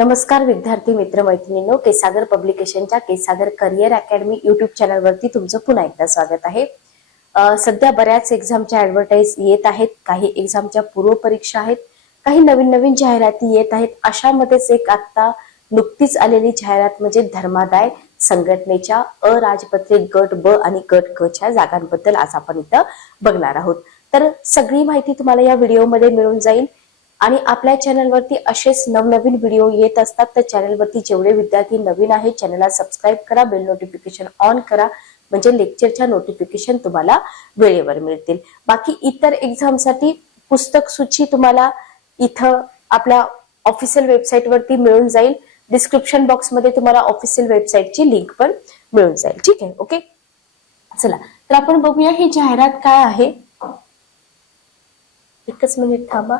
नमस्कार विद्यार्थी मित्र मैत्रिणींनो केसागर पब्लिकेशनच्या केसागर करिअर अकॅडमी युट्यूब चॅनलवरती तुमचं पुन्हा एकदा स्वागत आहे. सध्या बऱ्याच एक्झामच्या ऍडव्हर्टाईज येत आहेत काही एक्झामच्या पूर्व परीक्षा आहेत काही नवीन नवीन जाहिराती येत आहेत. अशामध्येच एक आता नुकतीच आलेली जाहिरात म्हणजे धर्मादाय संघटनेच्या अराजपत्रित गट ब आणि गट क च्या जागांबद्दल आज आपण इथं बघणार आहोत. तर सगळी माहिती तुम्हाला या व्हिडिओमध्ये मिळून जाईल. आणि आपल्या चॅनलवरती असेच नवनवीन व्हिडिओ येत असतात तर चॅनलवरती जेवढे विद्यार्थी नवीन आहेत चॅनलला सबस्क्राईब करा बेल नोटिफिकेशन ऑन करा म्हणजे लेक्चरच्या नोटिफिकेशन तुम्हाला वेळेवर मिळतील. बाकी इतर एक्झामसाठी पुस्तक सूची तुम्हाला इथं आपल्या ऑफिशियल वेबसाईटवरती मिळून जाईल. डिस्क्रिप्शन बॉक्समध्ये तुम्हाला ऑफिशियल वेबसाईटची लिंक पण मिळून जाईल. ठीक आहे ओके? चला तर आपण बघूया ही जाहिरात काय आहे. एकच मिनिट थांबा.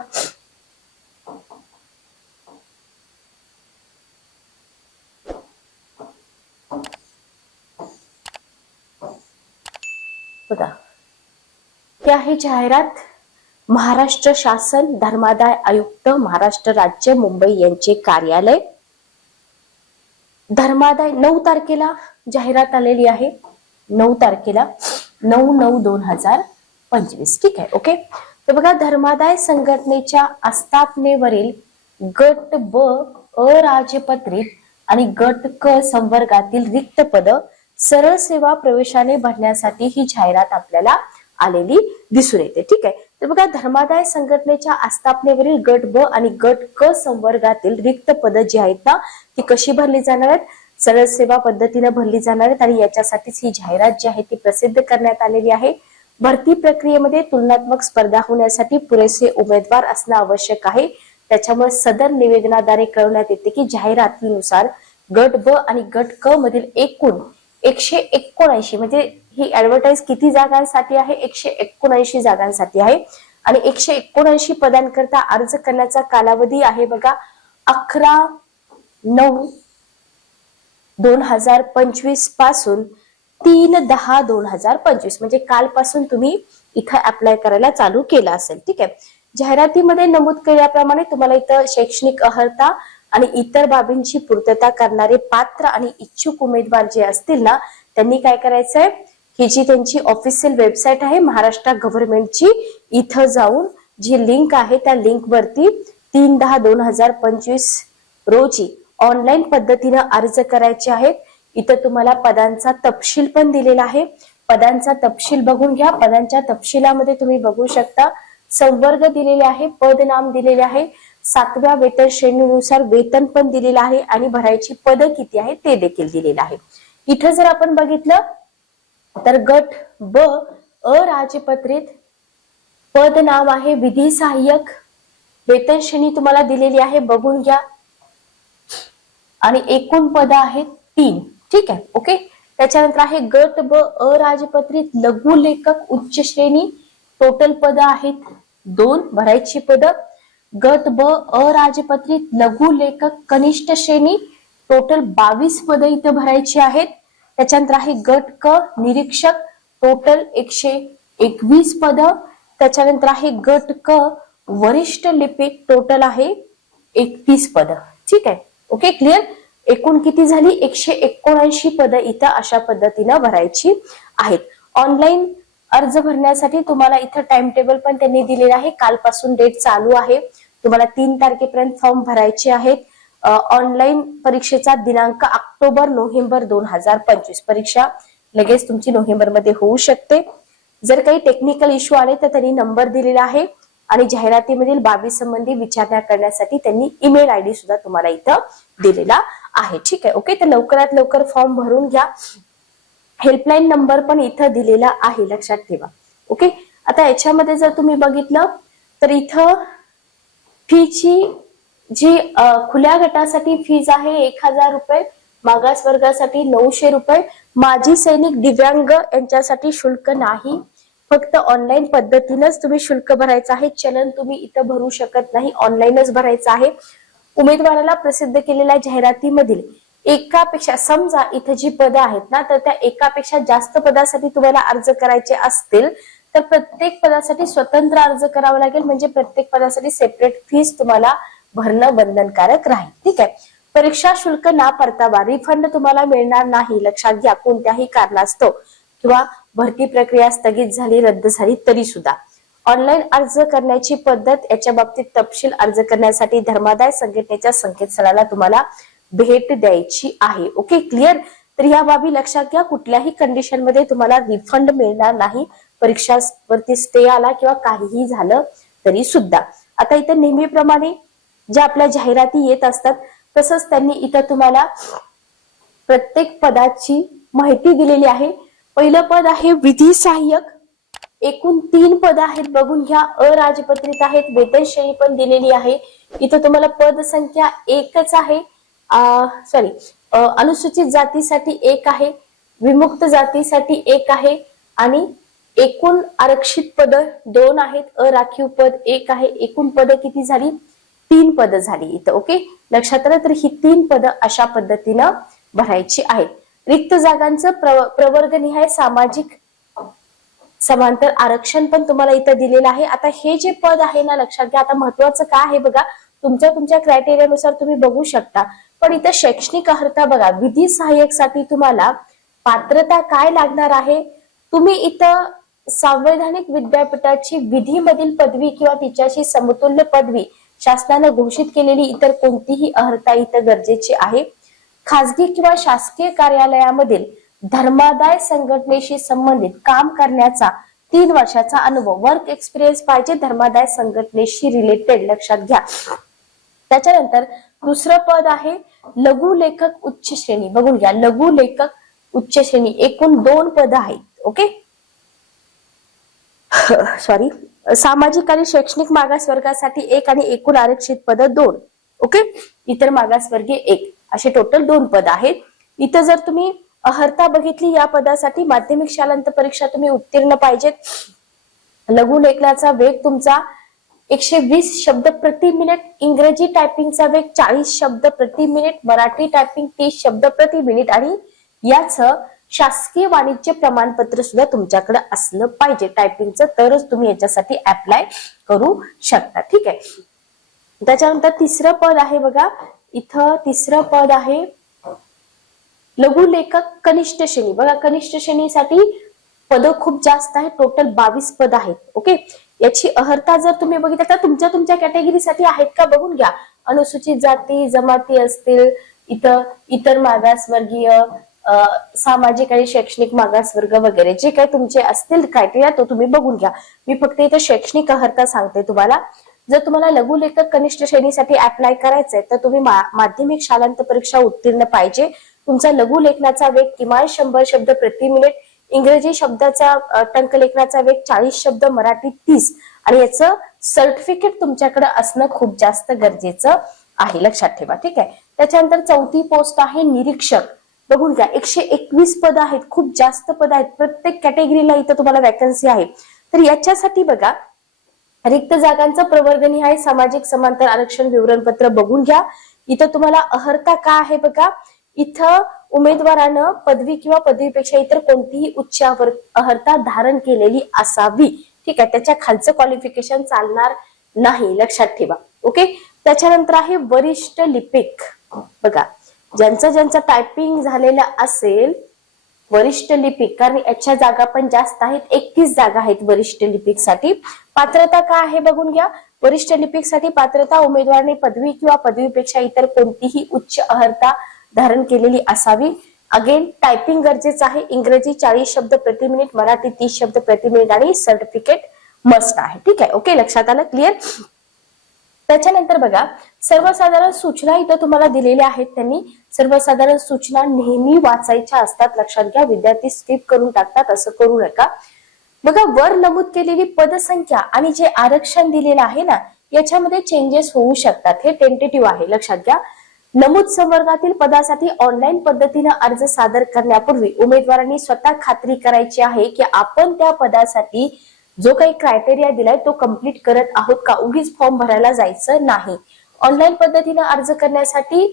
बघा. ही आहे जाहिरात? महाराष्ट्र शासन धर्मादाय आयुक्त महाराष्ट्र राज्य मुंबई यांचे कार्यालय. धर्मादाय नऊ तारखेला जाहिरात आलेली आहे. नऊ तारखेला नऊ नऊ दोन हजार पंचवीस. ठीक आहे ओके तर बघा धर्मादाय संघटनेच्या आस्थापनेवरील गट ब अराजपत्रित आणि गट क संवर्गातील रिक्त पद सरळ सेवा प्रवेशाने भरण्यासाठी ही जाहिरात आपल्याला आलेली दिसून येते. ठीक आहे? तर बघा धर्मादाय संघटनेच्या आस्थापनेवरील गट ब आणि गट क संवर्गातील रिक्त पद जी आहेत ना ती कशी भरली जाणार आहेत? सरळ सेवा पद्धतीने भरली जाणार आहेत आणि याच्यासाठीच ही जाहिरात जी आहे ती प्रसिद्ध करण्यात आलेली आहे. भरती प्रक्रियेमध्ये तुलनात्मक स्पर्धा होण्यासाठी पुरेसे उमेदवार असणं आवश्यक आहे. त्याच्यामुळे सदर निवेदनाद्वारे कळवण्यात येते की जाहिरातीनुसार गट ब आणि गट क मधील एकूण एकशे एकोणऐंशी. म्हणजे ही ऍडव्हर्टाईज किती जागांसाठी आहे? एकशे एकोणऐंशी जागांसाठी आहे. आणि एकशे एकोणऐंशी पदांकरता अर्ज करण्याचा कालावधी आहे बघा अकरा नऊ दोन हजार पंचवीसपासून तीन दहा दोन हजार पंचवीस. म्हणजे कालपासून तुम्ही इथं अप्लाय करायला चालू केला असेल. ठीक आहे? जाहिरातीमध्ये नमूद केल्याप्रमाणे तुम्हाला इथं शैक्षणिक अर्हता आणि इतर बाबींची पूर्तता करणारे पात्र आणि इच्छुक उमेदवार जे असतील ना त्यांनी काय करायचंय? ही जी त्यांची ऑफिशियल वेबसाईट आहे महाराष्ट्र गव्हर्नमेंटची इथं जाऊन जी लिंक आहे त्या लिंक वरती तीन दहा दोन हजार पंचवीस रोजी ऑनलाईन पद्धतीनं अर्ज करायचे आहेत. इथं तुम्हाला पदांचा तपशील पण दिलेला आहे. पदांचा तपशील बघून घ्या. पदांच्या तपशिलामध्ये तुम्ही बघू शकता. संवर्ग दिलेले आहे पद नाम दिलेले आहे. सातव्या वेतन श्रेणीनुसार वेतन पण दिलेलं आहे आणि भरायची पद किती आहे ते देखील दिलेलं आहे. इथं जर आपण बघितलं तर गट ब अराजपत्रित पद नाव आहे. विधी सहाय्यक वेतन श्रेणी तुम्हाला दिलेली आहे. बघून घ्या. आणि एकूण पद आहेत तीन. ठीक आहे? ओके? त्याच्यानंतर आहे गट ब अराजपत्रित लघु लेखक उच्च श्रेणी. टोटल पद आहेत दोन. भरायची पदं गट ब अराजपत्रित लघु लेखक कनिष्ठ श्रेणी टोटल बावीस पद इथं भरायची आहेत. त्याच्यानंतर आहे गट क निरीक्षक टोटल एकशे एकवीस पद. त्याच्यानंतर आहे गट क वरिष्ठ लिपिक टोटल आहे एकतीस पद. ठीक आहे? ओके क्लिअर एकूण किती झाली? एकशे एकोणऐंशी पद इथं अशा पद्धतीनं भरायची आहेत. ऑनलाईन अर्ज भरण्यासाठी तुम्हाला इथं टाइम टेबल पण त्यांनी दिलेलं आहे. कालपासून डेट चालू आहे. तुम्हाला तीन तारखेपर्यंत फॉर्म भरायचे आहेत. ऑनलाईन परीक्षेचा दिनांक ऑक्टोबर नोव्हेंबर दोन हजार पंचवीस. परीक्षा लगेच तुमची नोव्हेंबरमध्ये होऊ शकते. जर काही टेक्निकल इश्यू आले तर त्यांनी नंबर दिलेला आहे आणि जाहिरातीमधील बाबी संबंधी विचारणा करण्यासाठी त्यांनी ईमेल आय डी सुद्धा तुम्हाला इथं दिलेला आहे. ठीक आहे ओके तर लवकरात लवकर फॉर्म भरून घ्या. हेल्पलाईन नंबर पण इथं दिलेला आहे लक्षात ठेवा. ओके आता याच्यामध्ये जर तुम्ही बघितलं तर इथं फीची जी खुल्या गटासाठी फीज आहे एक हजार रुपये मागास वर्गासाठी नऊशे रुपये. माजी सैनिक दिव्यांग यांच्यासाठी शुल्क नाही. फक्त ऑनलाईन पद्धतीनंच तुम्ही शुल्क भरायचं आहे. चलन तुम्ही इथं भरू शकत नाही. ऑनलाईनच भरायचं आहे. उमेदवाराला प्रसिद्ध केलेल्या जाहिरातीमधील एकापेक्षा समजा इथं जी पदं आहेत ना तर त्या एकापेक्षा जास्त पदासाठी तुम्हाला अर्ज करायचे असतील. तर प्रत्येक पदासाठी स्वतंत्र अर्ज करावा लागेल. म्हणजे प्रत्येक पदासाठी सेपरेट फीस तुम्हाला भरणं बंधनकारक राहील. ठीक आहे? परीक्षा शुल्क ना परतावा. रिफंड तुम्हाला मिळणार नाही. लक्षात घ्या कोणत्याही कारणास्तव. किंवा भरती प्रक्रिया स्थगित झाली रद्द झाली तरी सुद्धा. ऑनलाईन अर्ज करण्याची पद्धत याच्या बाबतीत तपशील अर्ज करण्यासाठी धर्मादाय संघटनेच्या संकेतस्थळाला तुम्हाला भेट द्यायची आहे. ओके? क्लिअर? तर या बाबी लक्षात घ्या. कुठल्याही कंडिशनमध्ये तुम्हाला रिफंड मिळणार नाही. परीक्षा वरती स्टे आला किंवा काहीही झालं तरी सुद्धा. आता इथं नेहमीप्रमाणे ज्या आपल्या जाहिराती येत असतात तसंच त्यांनी इथं तुम्हाला प्रत्येक पदाची माहिती दिलेली आहे. पहिलं पद आहे विधी सहाय्यक एकूण तीन पद आहेत बघून घ्या. अराजपत्रित आहेत वेतन श्रेणी पण दिलेली आहे. इथं तुम्हाला पद संख्या एकच आहे. सॉरी अनुसूचित जातीसाठी एक आहे. विमुक्त जातीसाठी एक आहे. आणि एकूण आरक्षित पद दोन आहेत अराखीव पद एक आहे. एकूण पद किती झाली? तीन पद झाली इथं ओके? लक्षात आलं तर ही तीन पद अशा पद्धतीनं भरायची आहेत. रिक्त जागांचं प्रव प्रवर्गनिहाय सामाजिक समांतर आरक्षण पण तुम्हाला इथं दिलेलं आहे. आता हे जे पद आहे ना लक्षात घ्या आता महत्वाचं काय आहे बघा? तुमच्या तुमच्या क्रायटेरियानुसार तुम्ही बघू शकता. पण इथं शैक्षणिक अर्हता बघा विधी सहाय्यकसाठी तुम्हाला पात्रता काय लागणार आहे? तुम्ही इथं संवैधानिक विद्यापीठाची विधीमधील पदवी किंवा तिच्याशी समतुल्य पदवी शासनानं घोषित केलेली इतर कोणतीही अर्हता इथं गरजेची आहे. खासगी किंवा शासकीय कार्यालयामधील धर्मादाय संघटनेशी संबंधित काम करण्याचा तीन वर्षाचा अनुभव वर्क एक्सपिरियन्स पाहिजे धर्मादाय संघटनेशी रिलेटेड लक्षात घ्या. त्याच्यानंतर दुसरं पद आहे लघु लेखक उच्च श्रेणी. बघून घ्या लघु लेखक उच्च श्रेणी एकूण दोन पद आहेत ओके? सॉरी सामाजिक आणि शैक्षणिक मागासवर्गासाठी एक आणि एकूण आरक्षित पद दोन. ओके इतर मागासवर्गीय एक. असे टोटल दोन पद आहेत. इथं जर तुम्ही अर्हता बघितली या पदासाठी माध्यमिक शालांत परीक्षा तुम्ही उत्तीर्ण पाहिजेत. लघु लेखनाचा वेग तुमचा एकशे वीस शब्द प्रति मिनिट इंग्रजी टायपिंगचा वेग चाळीस शब्द प्रति मिनिट मराठी टायपिंग तीस शब्द प्रति मिनिट आणि याच शासकीय वाणिज्य प्रमाणपत्र सुद्धा तुमच्याकडे असलं पाहिजे. टायपिंगचं तरच तुम्ही याच्यासाठी अप्लाय करू शकता. ठीक आहे? त्याच्यानंतर तिसरं पद आहे बघा. इथं तिसरं पद आहे लघुलेखक कनिष्ठ श्रेणी. बघा कनिष्ठ श्रेणीसाठी पद खूप जास्त आहे टोटल बावीस पद आहेत. ओके याची अर्हता जर तुम्ही बघितलं तर तुमच्या तुमच्या कॅटेगरीसाठी आहेत का? बघून घ्या. अनुसूचित जाती जमाती असतील इथं इतर मागासवर्गीय सामाजिक आणि शैक्षणिक मागासवर्ग वगैरे जे काही तुमचे असतील क्रायटेरिया तो तुम्ही बघून घ्या. मी फक्त इथं शैक्षणिक अर्हता सांगते तुम्हाला. जर तुम्हाला लघुलेखक कनिष्ठ श्रेणीसाठी अप्लाय करायचंय तर तुम्ही माध्यमिक शालांत परीक्षा उत्तीर्ण पाहिजे. तुमचा लघु लेखनाचा वेग किमान शंभर शब्द प्रति मिनिट इंग्रजी शब्दाचा टंकलेखनाचा वेग चाळीस शब्द मराठी तीस. आणि याचं सर्टिफिकेट तुमच्याकडे असणं खूप जास्त गरजेचं आहे. लक्षात ठेवा ठीक आहे? त्याच्यानंतर चौथी पोस्ट आहे निरीक्षक. बघून घ्या. एकशे एकवीस पद आहेत खूप जास्त पद आहेत. प्रत्येक कॅटेगरीला इथं तुम्हाला वॅकन्सी आहे. तर याच्यासाठी बघा रिक्त जागांचं प्रवर्गनिहाय सामाजिक समांतर आरक्षण विवरणपत्र बघून घ्या. इथं तुम्हाला अर्हता का आहे बघा? इथं उमेदवारानं पदवी किंवा पदवीपेक्षा इतर कोणतीही उच्च अहर्ता अर्हता धारण केलेली असावी. ठीक आहे त्याच्या खालचं क्वालिफिकेशन चालणार नाही. लक्षात ठेवा. ओके त्याच्यानंतर आहे वरिष्ठ लिपिक. बघा. ज्यांचं ज्यांचं टायपिंग झालेलं असेल वरिष्ठ लिपिक कारण याच्या जागा पण जास्त आहेत एकतीस जागा आहेत वरिष्ठ लिपिकसाठी. पात्रता काय आहे बघून घ्या. वरिष्ठ लिपिकसाठी पात्रता उमेदवाराने पदवी किंवा पदवीपेक्षा इतर कोणतीही उच्च अर्हता धारण केलेली असावी. अगेन टायपिंग गरजेचं आहे. इंग्रजी चाळीस शब्द प्रति मिनिट मराठी तीस शब्द प्रति मिनिट आणि सर्टिफिकेट मस्ट आहे. ठीक आहे? ओके लक्षात आलं? क्लिअर त्याच्यानंतर बघा सर्वसाधारण सूचना इथं तुम्हाला दिलेल्या आहेत त्यांनी. सर्वसाधारण सूचना नेहमी वाचायच्या असतात लक्षात घ्या. विद्यार्थी स्किप करून टाकतात असं करू नका. बघा वर नमूद केलेली पदसंख्या आणि जे आरक्षण दिलेलं आहे ना याच्यामध्ये चेंजेस होऊ शकतात. हे टेंटेटिव्ह आहे लक्षात घ्या. नमूद संवर्गातील पदासाठी ऑनलाईन पद्धतीनं अर्ज सादर करण्यापूर्वी उमेदवारांनी स्वतः खात्री करायची आहे की आपण त्या पदासाठी जो काही क्रायटेरिया दिलाय तो कंप्लीट करत आहोत का? उगीच फॉर्म भरायला जायचं नाही. ऑनलाईन पद्धतीनं अर्ज करण्यासाठी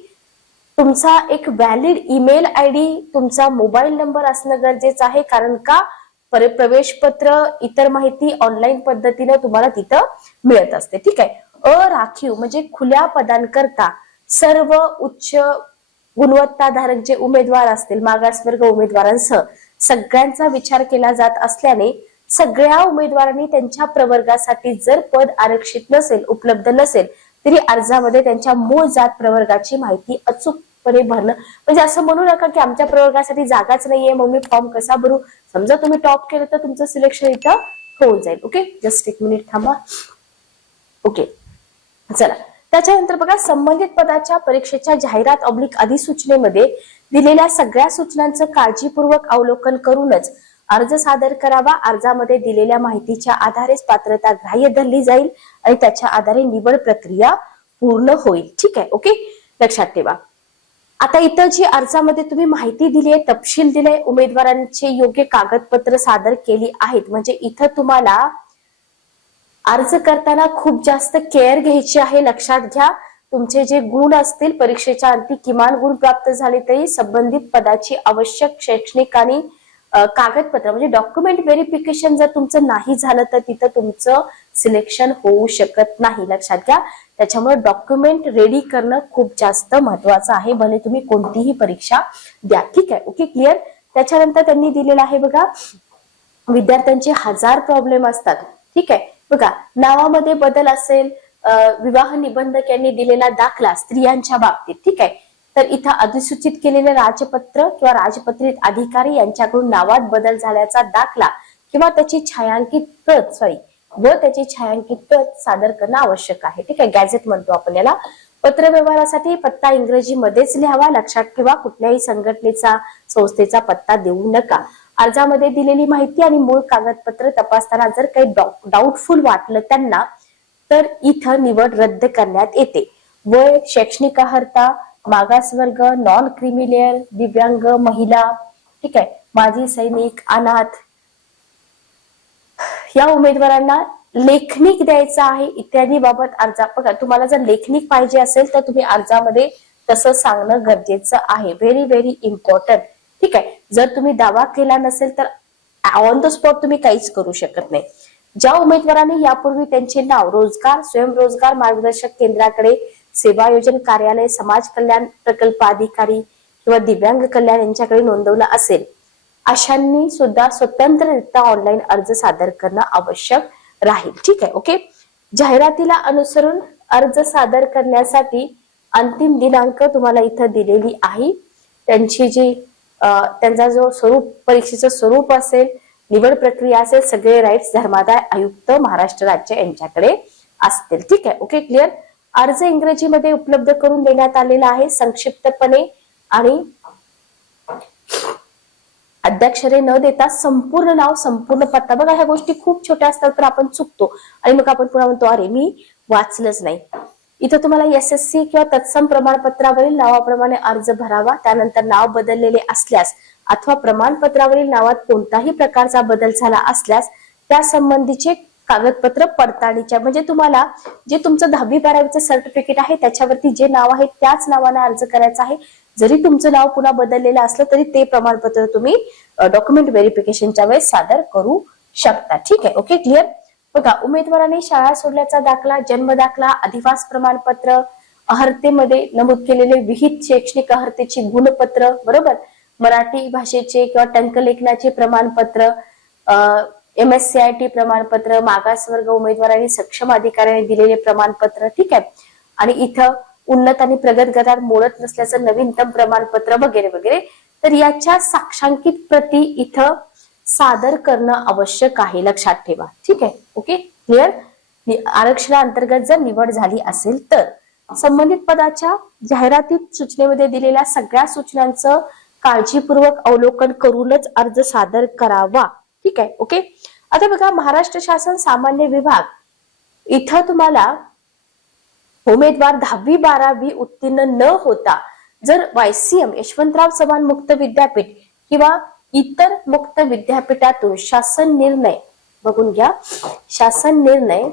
तुमचा एक व्हॅलिड ईमेल आय डी तुमचा मोबाईल नंबर असणं गरजेचं आहे. कारण का? प्रवेश पत्र इतर माहिती ऑनलाईन पद्धतीनं तुम्हाला तिथं मिळत असते. ठीक आहे? अराखीव म्हणजे खुल्या पदांकरता सर्व उच्च गुणवत्ताधारक जे उमेदवार असतील मागासवर्ग उमेदवारांसह सगळ्यांचा विचार केला जात असल्याने सगळ्या उमेदवारांनी त्यांच्या प्रवर्गासाठी जर पद आरक्षित नसेल उपलब्ध नसेल तरी अर्जामध्ये त्यांच्या मूळ जात प्रवर्गाची माहिती अचूकपणे भरणं. म्हणजे असं म्हणू नका की आमच्या प्रवर्गासाठी जागाच नाहीये मग मी फॉर्म कसा भरू? समजा तुम्ही टॉप केलं तर तुमचं सिलेक्शन इथं होऊन जाईल. ओके? जस्ट एक मिनिट थांबा. ओके. चला. त्याच्यानंतर बघा संबंधित पदाच्या परीक्षेच्या जाहिरात ऑब्लिक अधिसूचनेमध्ये दिलेल्या सगळ्या सूचनांचं काळजीपूर्वक अवलोकन करूनच अर्ज सादर करावा. अर्जामध्ये दिलेल्या माहितीच्या आधारेच पात्रता ग्राह्य धरली जाईल आणि त्याच्या आधारे निवड प्रक्रिया पूर्ण होईल. ठीक आहे? ओके? लक्षात ठेवा. आता इथं जी अर्जामध्ये तुम्ही माहिती दिली आहे तपशील दिले उमेदवारांचे योग्य कागदपत्र सादर केली आहेत. म्हणजे इथं तुम्हाला अर्ज करताना खूप जास्त केअर घ्यायची आहे. लक्षात घ्या. तुमचे जे गुण असतील परीक्षेच्या अंती किमान गुण प्राप्त झाले तरी संबंधित पदाची आवश्यक शैक्षणिक आणि कागदपत्र म्हणजे डॉक्युमेंट व्हेरिफिकेशन जर तुमचं नाही झालं तर तिथं तुमचं सिलेक्शन होऊ शकत नाही लक्षात घ्या. त्याच्यामुळे डॉक्युमेंट रेडी करणं खूप जास्त महत्वाचं आहे भले तुम्ही कोणतीही परीक्षा द्या. ठीक आहे ओके क्लिअर त्याच्यानंतर त्यांनी दिलेलं आहे बघा विद्यार्थ्यांचे हजार प्रॉब्लेम असतात. ठीक आहे बघा नावामध्ये बदल असेल अं, विवाह निबंधक यांनी दिलेला दाखला स्त्रियांच्या बाबतीत. ठीक आहे तर इथं अधिसूचित केलेले राजपत्र किंवा राजपत्रित अधिकारी यांच्याकडून नावात बदल झाल्याचा दाखला किंवा त्याची छायांकित प्रत सॉरी व त्याची छायांकित प्रत सादर करणं आवश्यक आहे. ठीक आहे गॅझेट म्हणतो आपण याला. पत्र व्यवहारासाठी पत्ता इंग्रजीमध्येच लिहावा लक्षात ठेवा कुठल्याही संघटनेचा संस्थेचा पत्ता देऊ नका. अर्जामध्ये दिलेली माहिती आणि मूळ कागदपत्र तपासताना जर काही डाऊटफुल वाटलं त्यांना तर इथं निवड रद्द करण्यात येते. वय शैक्षणिक अर्हता मागासवर्ग नॉन क्रिमिलेअर दिव्यांग महिला ठीक आहे. माजी सैनिक अनाथ. या उमेदवारांना लेखनिक द्यायचा आहे इत्यादी बाबत अर्जा. बघा तुम्हाला जर लेखनिक पाहिजे असेल तर तुम्ही अर्जामध्ये तसं सांगणं गरजेचं आहे. व्हेरी व्हेरी इम्पॉर्टंट ठीक आहे. जर तुम्ही दावा केला नसेल तर ऑन द स्पॉट तुम्ही काहीच करू शकत नाही. ज्या उमेदवारांनी यापूर्वी त्यांचे नाव रोजगार स्वयंरोजगार मार्गदर्शक केंद्राकडे सेवायोजन कार्यालय समाज कल्याण प्रकल्प अधिकारी किंवा दिव्यांग कल्याण यांच्याकडे नोंदवलं असेल. अशांनी सुद्धा स्वतंत्ररित्या ऑनलाईन अर्ज सादर करणं आवश्यक राहील. ठीक आहे ओके जाहिरातीला अनुसरून अर्ज सादर करण्यासाठी अंतिम दिनांक तुम्हाला इथं दिलेली आहे. त्यांची जी त्यांचा जो स्वरूप परीक्षेचं स्वरूप असेल निवड प्रक्रिया असेल सगळे राईट्स धर्मादाय आयुक्त महाराष्ट्र राज्य यांच्याकडे असतील. ठीक आहे ओके क्लिअर अर्ज इंग्रजीमध्ये उपलब्ध करून देण्यात आलेला आहे संक्षिप्तपणे आणि अध्यक्षरे न देता संपूर्ण नाव संपूर्ण पत्ता. बघा ह्या गोष्टी खूप छोट्या असतात तर आपण चुकतो. आणि मग आपण पुन्हा म्हणतो अरे मी वाचलंच नाही. इथं तुम्हाला एस एस सी किंवा तत्सम प्रमाणपत्रावरील नावाप्रमाणे अर्ज भरावा. त्यानंतर नाव बदललेले असल्यास अथवा प्रमाणपत्रावरील नावात कोणताही प्रकारचा बदल झाला असल्यास त्या संबंधीचे कागदपत्र पडताळणीच्या. म्हणजे तुम्हाला जे तुमचं दहावी बारावीचं सर्टिफिकेट आहे त्याच्यावरती जे नाव आहे त्याच नावाने अर्ज करायचा आहे. जरी तुमचं नाव पुन्हा बदललेलं असलं तरी ते प्रमाणपत्र तुम्ही डॉक्युमेंट व्हेरिफिकेशनच्या वेळेस सादर करू शकता. ठीक आहे? ओके क्लिअर बघा उमेदवारांनी शाळा सोडल्याचा दाखला जन्म दाखला अधिवास प्रमाणपत्र अहर्तेमध्ये नमूद केलेले विहित शैक्षणिक अहर्तेची गुणपत्र बरोबर? मराठी भाषेचे किंवा टंकलेखनाचे प्रमाणपत्र M S C I T प्रमाणपत्र मागासवर्ग उमेदवारांनी सक्षम अधिकाऱ्यांनी दिलेले प्रमाणपत्र ठीक आहे? आणि इथं उन्नत आणि प्रगत गटात मोडत नसल्याचं नवीनतम प्रमाणपत्र वगैरे वगैरे. तर याच्या साक्षांकित प्रती इथं सादर करणं आवश्यक आहे लक्षात ठेवा. ठीक आहे? ओके? क्लिअर आरक्षणाअंतर्गत जर निवड झाली असेल तर. संबंधित पदाच्या जाहिरातीत सूचनेमध्ये दिलेल्या सगळ्या सूचनांचं काळजीपूर्वक अवलोकन करूनच अर्ज सादर करावा. ठीक आहे? ओके? आता बघा महाराष्ट्र शासन सामान्य विभाग इथं तुम्हाला उमेदवार दहावी बारावी उत्तीर्ण न होता जर वायसीएम यशवंतराव चव्हाण मुक्त विद्यापीठ किंवा इतर मुक्त विद्यापीठातून शासन निर्णय बघून घ्या शासन निर्णय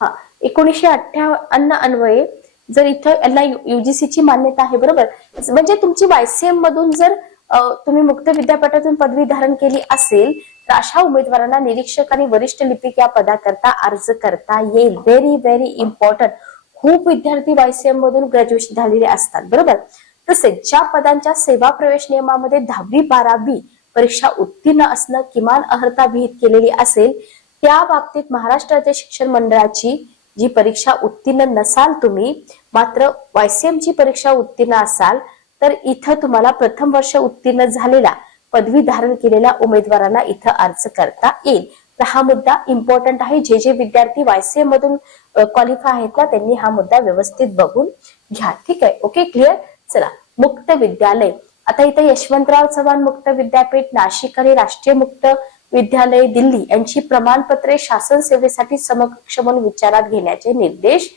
हा एकोणीसशे अठ्ठावन्न अन्वये जर इथं यांना युजीसीची मान्यता आहे बरोबर? म्हणजे तुमची वायसीएम मधून जर तुम्ही मुक्त विद्यापीठातून पदवी धारण केली असेल तर अशा उमेदवारांना निरीक्षक आणि वरिष्ठ लिपिक या पदाकरता अर्ज करता येईल. व्हेरी व्हेरी इम्पॉर्टंट खूप विद्यार्थी वायसीएम मधून ग्रॅज्युएशन झालेले असतात बरोबर? तसेच ज्या पदांच्या सेवा प्रवेश नियमामध्ये दहावी बारावी परीक्षा उत्तीर्ण असणं किमान अर्हता विहित केलेली असेल त्या बाबतीत महाराष्ट्र राज्य शिक्षण मंडळाची जी परीक्षा उत्तीर्ण नसाल तुम्ही मात्र वायसीएमची ची परीक्षा उत्तीर्ण असाल तर इथं तुम्हाला प्रथम वर्ष उत्तीर्ण झालेला पदवी धारण केलेल्या उमेदवारांना इथं अर्ज करता येईल. तर हा मुद्दा इम्पॉर्टंट आहे. जे जे विद्यार्थी वायसीए मधून क्वालिफाय आहेत ना त्यांनी हा मुद्दा व्यवस्थित बघून घ्या. ठीक आहे? ओके क्लिअर चला. मुक्त विद्यालय. आता इथं यशवंतराव चव्हाण मुक्त विद्यापीठ नाशिक आणि राष्ट्रीय मुक्त विद्यालय दिल्ली यांची प्रमाणपत्रे शासन सेवेसाठी समकक्ष म्हणून विचारात घेण्याचे निर्देश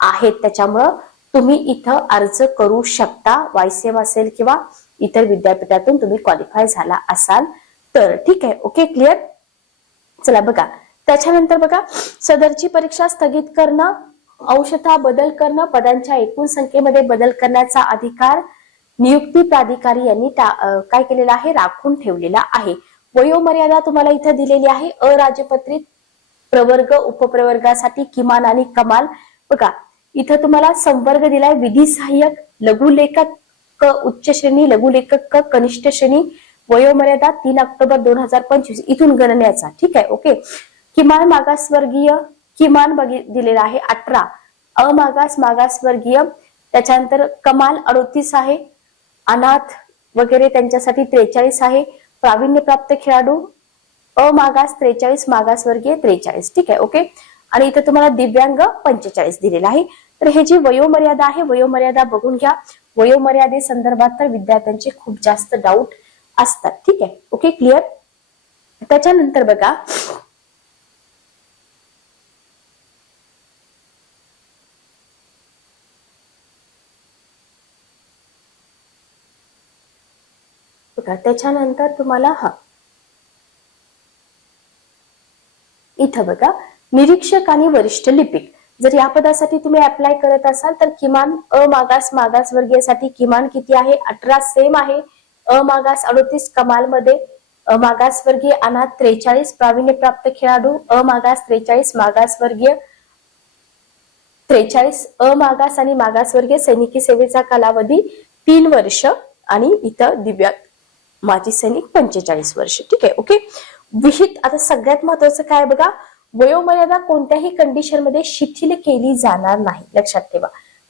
आहेत. त्याच्यामुळं तुम्ही इथं अर्ज करू शकता वायसीएम असेल किंवा इतर विद्यापीठातून तुम्ही क्वालिफाय झाला असाल तर ठीक आहे ओके क्लिअर चला बघा. त्याच्यानंतर बघा सदरची परीक्षा स्थगित करणं अंशतः बदल करणं पदांच्या एकूण संख्येमध्ये बदल करण्याचा अधिकार नियुक्ती प्राधिकारी यांनी काय केलेला आहे? राखून ठेवलेला आहे. वयोमर्यादा तुम्हाला इथं दिलेली आहे. अराजपत्रित प्रवर्ग उपप्रवर्गासाठी किमान आणि कमाल. बघा इथं तुम्हाला संवर्ग दिलाय विधी सहाय्यक लघुलेखक क उच्च श्रेणी लघुलेखक क कनिष्ठ श्रेणी वयोमर्यादा तीन ऑक्टोबर दोन हजार पंचवीस. इथून गणण्याचा ठीक आहे? ओके? किमान मागासवर्गीय किमान दिलेला आहे अठरा. अमागास मागासवर्गीय त्याच्यानंतर कमाल अडोतीस आहे. अनाथ वगैरे त्यांच्यासाठी त्रेचाळीस आहे. प्रावीण्यप्राप्त खेळाडू अमागास त्रेचाळीस मागासवर्गीय त्रेचाळीस. ठीक आहे? ओके? आणि इथं तुम्हाला दिव्यांग पंचेचाळीस दिलेला आहे. तर हे जी वयोमर्यादा आहे वयोमर्यादा बघून घ्या. वयोमर्यादे संदर्भात तर विद्यार्थ्यांचे खूप जास्त डाऊट असतात. ठीक आहे? ओके क्लिअर त्याच्यानंतर बघा. बघा त्याच्यानंतर तुम्हाला हा. इथं बघा. निरीक्षक आणि वरिष्ठ लिपिक. जर या पदासाठी तुम्ही अप्लाय करत असाल तर किमान अमागास मागास वर्गीयसाठी किमान किती आहे? अठरा सेम आहे. अमागास अडोतीस कमाल मध्ये मागास वर्गीय अनाथ त्रेचाळीस प्रावीण्यप्राप्त खेळाडू अमागास त्रेचाळीस मागास वर्गीय त्रेचाळीस अमागास आणि मागासवर्गीय सैनिकी सेवेचा कालावधी तीन वर्ष आणि इथं दिव्यांग माजी सैनिक पंचेचाळीस वर्ष. ठीक आहे ओके विहित आता सगळ्यात महत्वाचं काय बघा? वयोमर्यादा कोणत्याही कंडिशनमध्ये शिथिल केली जाणार नाही. लक्षात ठेवा.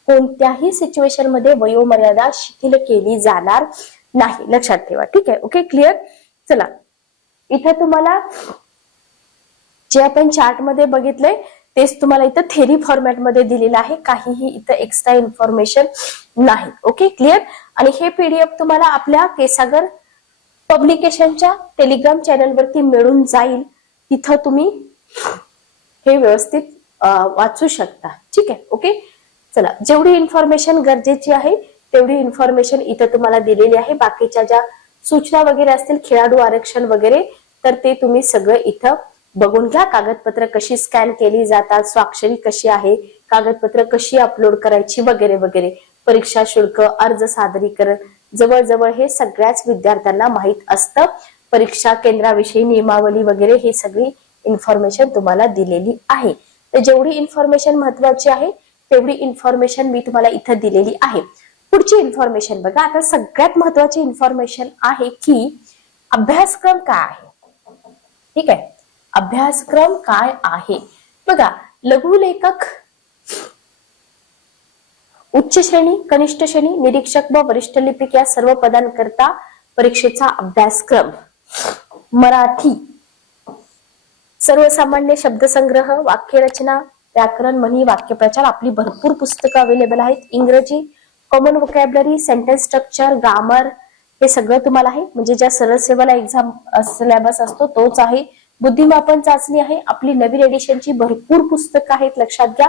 कोणत्याही सिच्युएशनमध्ये वयोमर्यादा शिथिल केली जाणार नाही. लक्षात ठेवा. ठीक आहे? ओके क्लिअर चला. इथं तुम्हाला जे आपण चार्टमध्ये बघितलंय तेच तुम्हाला इथं थेरी फॉर्मॅटमध्ये दिलेलं आहे. काहीही इथं एक्स्ट्रा इन्फॉर्मेशन नाही. ओके क्लिअर आणि हे पीडीएफ तुम्हाला आपल्या केसागर पब्लिकेशनच्या टेलिग्राम चॅनलवरती मिळून जाईल. तिथं तुम्ही हे व्यवस्थित वाचू शकता. ठीक आहे ओके? चला जेवढी इन्फॉर्मेशन गरजेची आहे तेवढी इन्फॉर्मेशन इथं तुम्हाला दिलेली आहे. बाकीच्या ज्या सूचना वगैरे असतील खेळाडू आरक्षण वगैरे तर ते तुम्ही सगळं इथं बघून घ्या. कागदपत्र कशी स्कॅन केली जातात स्वाक्षरी कशी आहे कागदपत्र कशी अपलोड करायची वगैरे वगैरे. परीक्षा शुल्क अर्ज सादरीकरण जवळजवळ हे सगळ्याच विद्यार्थ्यांना माहीत असतं. परीक्षा केंद्राविषयी नियमावली वगैरे ही सगळी इन्फॉर्मेशन तुम्हाला दिलेली आहे. तर जेवढी इन्फॉर्मेशन महत्वाची आहे तेवढी इन्फॉर्मेशन मी तुम्हाला इथं दिलेली आहे. पुढची इन्फॉर्मेशन बघा आता सगळ्यात महत्वाची इन्फॉर्मेशन आहे की अभ्यासक्रम काय आहे? ठीक आहे? अभ्यासक्रम काय आहे? बघा लघुलेखक उच्च श्रेणी कनिष्ठ श्रेणी निरीक्षक व वरिष्ठ लिपिक या सर्व पदांकरता परीक्षेचा अभ्यासक्रम. मराठी. सर्वसामान्य शब्दसंग्रह वाक्यरचना व्याकरण म्हणी वाक्यप्रचार आपली भरपूर पुस्तकं अवेलेबल आहेत. इंग्रजी common vocabulary sentence structure grammar हे सगळं तुम्हाला आहे. म्हणजे ज्या सरळ सेवाला एक्झाम सिलेबस असतो तोच आहे. बुद्धिमापन चाचणी आहे. आपली नवीन एडिशनची भरपूर पुस्तकं आहेत लक्षात घ्या.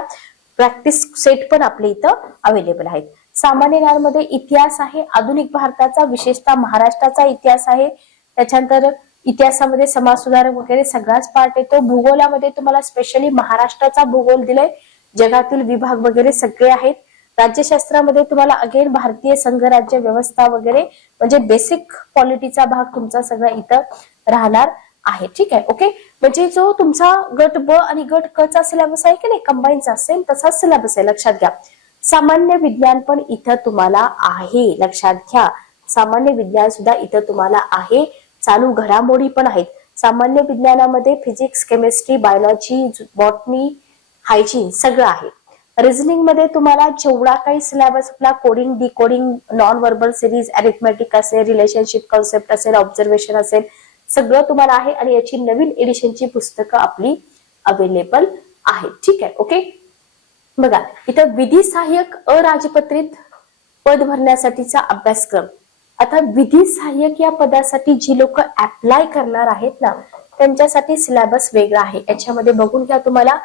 प्रॅक्टिस सेट पण आपल्या इथं अवेलेबल आहेत. सामान्य ज्ञानमध्ये इतिहास आहे. आधुनिक भारताचा विशेषतः महाराष्ट्राचा इतिहास आहे. त्याच्यानंतर इतिहासामध्ये समाज सुधारक वगैरे सगळाच पार्ट येतो भूगोलामध्ये तुम्हाला स्पेशली महाराष्ट्राचा भूगोल दिलाय. जगातील विभाग वगैरे सगळे आहेत. राज्यशास्त्रामध्ये तुम्हाला अगेन भारतीय संघराज्य व्यवस्था वगैरे म्हणजे बेसिक पॉलिटीचा भाग तुमचा सगळा इथं राहणार आहे. ठीक आहे? ओके म्हणजे जो तुमचा गट ब आणि गट क चा सिलेबस आहे की नाही? कंबाईनचा असेल तसाच सिलेबस आहे. लक्षात घ्या. सामान्य विज्ञान पण इथं तुम्हाला आहे. लक्षात घ्या. सामान्य विज्ञान सुद्धा इथं तुम्हाला आहे. चालू घडामोडी पण आहेत. सामान्य विज्ञानामध्ये physics chemistry biology botany hygiene सगळं आहे. रिझनिंगमध्ये तुम्हाला जेवढा काही सिलेबस आपला coding decoding non verbal series arithmetic असेल रिलेशनशिप कॉन्सेप्ट असेल ऑब्झर्वेशन असेल सगळं तुम्हाला आहे आणि याची नवीन एडिशनची पुस्तकं आपली अवेलेबल आहे ठीक आहे ओके बघा इथं विधी सहाय्यक अराजपत्रित पद भरण्यासाठीचा अभ्यासक्रम. आता विधी सहाय्यक या पदासाठी जी लोक अप्लाय करणार आहेत ना त्यांच्यासाठी सिलेबस वेगळा आहे. याच्यामध्ये बघून घ्या तुम्हाला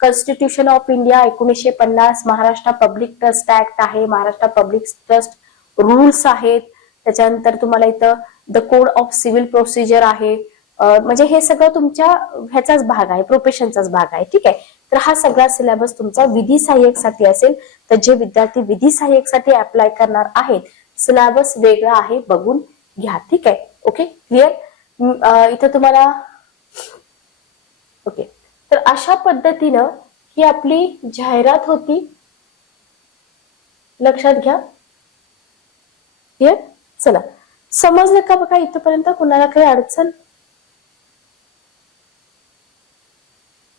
कॉन्स्टिट्यूशन ऑफ इंडिया एकोणीसशे पन्नास महाराष्ट्र पब्लिक ट्रस्ट ऍक्ट आहे महाराष्ट्र पब्लिक ट्रस्ट रूल्स आहेत. त्याच्यानंतर तुम्हाला इथं the code of civil procedure आहे. म्हणजे हे सगळं तुमच्या ह्याचाच भाग आहे प्रोफेशनचाच भाग आहे ठीक आहे? तर हा सगळा सिलेबस तुमचा विधी सहाय्यकसाठी असेल तर जे विद्यार्थी विधी सहाय्यकसाठी अप्लाय करणार आहेत सिलेबस वेगळा आहे बघून घ्या. ठीक आहे? ओके क्लिअर इथं तुम्हाला ओके तर अशा पद्धतीनं ही आपली जाहिरात होती. लक्षात घ्या. क्लिअर चला. समजलं का बघा इथपर्यंत? कुणाला काही अडचण?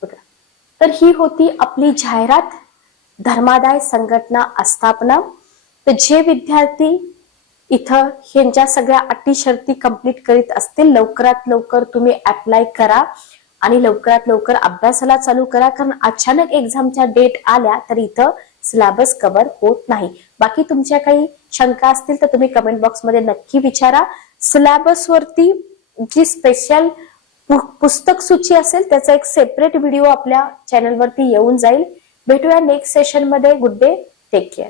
बघा. तर ही होती आपली जाहिरात धर्मादाय संघटना आस्थापना. तर जे विद्यार्थी इथं ह्यांच्या सगळ्या अटी शर्ती कंप्लीट करीत असतील लवकरात लवकर तुम्ही अप्लाय करा आणि लवकरात लवकर अभ्यासाला चालू करा. कारण अचानक एक्झामच्या डेट आल्या तर इथं सिलेबस कव्हर होत नाही. बाकी तुमच्या काही शंका असतील तर तुम्ही कमेंट बॉक्समध्ये नक्की विचारा. सिलेबस वरती जी स्पेशल पुस्तक सूची असेल त्याचा एक सेपरेट व्हिडिओ आपल्या चॅनलवरती येऊन जाईल. भेटूया नेक्स्ट सेशनमध्ये. Good day take care